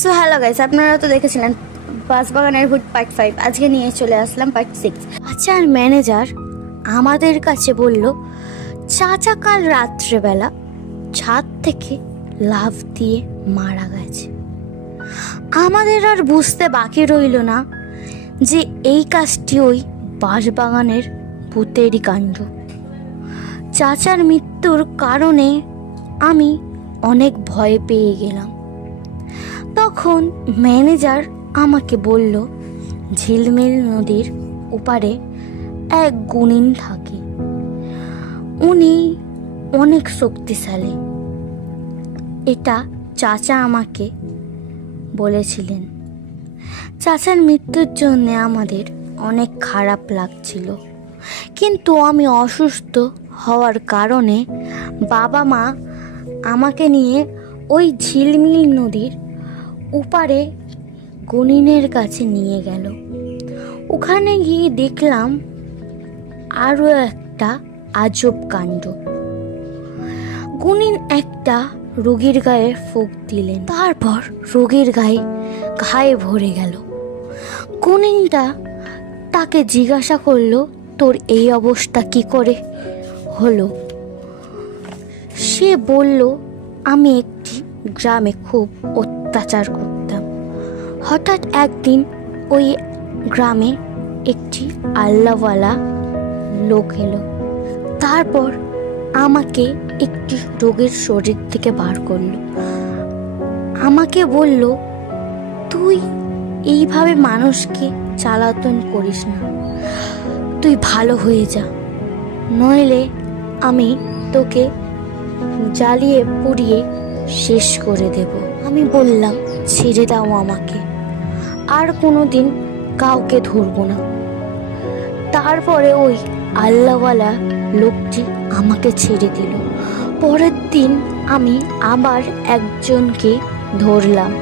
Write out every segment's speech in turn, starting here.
So hello guys, আপনারা তো দেখেছিলেন বাঁশবাগানের ভূত পার্ট 5। আজকে নিয়ে চলে আসলাম পার্ট 6। চাচার ম্যানেজার আমাদের কাছে বলল, চাচা কাল রাত্রেবেলা ছাদ থেকে লাফ দিয়ে মারা গেছে। আমাদের আর বুঝতে বাকি রইল না যে এই কাজটি ওই বাঁশবাগানের ভূতেরই কাণ্ড। চাচার মৃত্যুর কারণে আমি অনেক ভয় পেয়ে গেলাম। তখন ম্যানেজার আমাকে বলল, ঝিলমিল নদীর ওপারে এক গুণিন থাকে, উনি অনেক শক্তিশালী। এটা চাচা আমাকে বলেছিলেন। চাচার মৃত্যুর জন্য আমাদের অনেক খারাপ লাগছিল, কিন্তু আমি অসুস্থ হওয়ার কারণে বাবা মা আমাকে নিয়ে ওই ঝিলমিল নদীর ওপারে গুণিনের কাছে নিয়ে গেল। ওখানে গিয়ে দেখলাম আরও একটা আজব কাণ্ড। গুণিন একটা রোগীর গায়ে ফুঁক দিলেন, তারপর রোগীর ঘায়ে ভরে গেল। গুণিনটা তাকে জিজ্ঞাসা করলো, তোর এই অবস্থা কি করে হলো? সে বলল, আমি একটি গ্রামে খুব অত্যাচার করতাম। হঠাৎ একদিন ওই গ্রামে একটি আল্লাহওয়ালা লোক এলো। তারপর আমাকে একটি রোগীর শরীর থেকে বার করলো। আমাকে বলল, তুই এইভাবে মানুষকে জ্বালাতন করিস না, তুই ভালো হয়ে যা, নইলে আমি তোকে জ্বালিয়ে পুড়িয়ে শেষ করে দেব। আমি বললাম, ছেড়ে দাও আমাকে, আর কোনোদিন কাউকে ধরবো না। তারপরে ওই আল্লাহওয়ালা লোকটি আমাকে ছেড়ে দিল। পরের দিন আমি আবার একজনকে ধরলাম।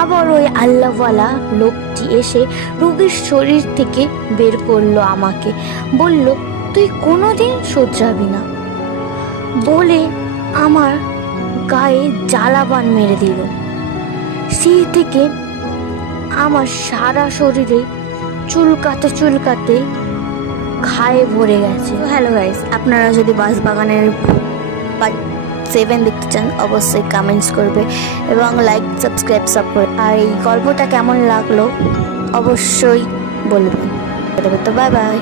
আবার ওই আল্লাহওয়ালা লোকটি এসে রোগীর শরীর থেকে বের করলো আমাকে, বলল, তুই কোনোদিন শোধরাবি না, বলে আমার গায়ে জ্বালাবান মেরে দিল। সেই থেকে আমার সারা শরীরে চুলকাতে ঘায়ে ভরে গেছে। হ্যালো গাইস, আপনারা যদি বাঁশবাগানের পার্ট 7 দেখতে চান অবশ্যই কমেন্টস করবে এবং লাইক সাবস্ক্রাইব করে। আর এই গল্পটা কেমন লাগলো অবশ্যই বলবেন। তো বাই বাই।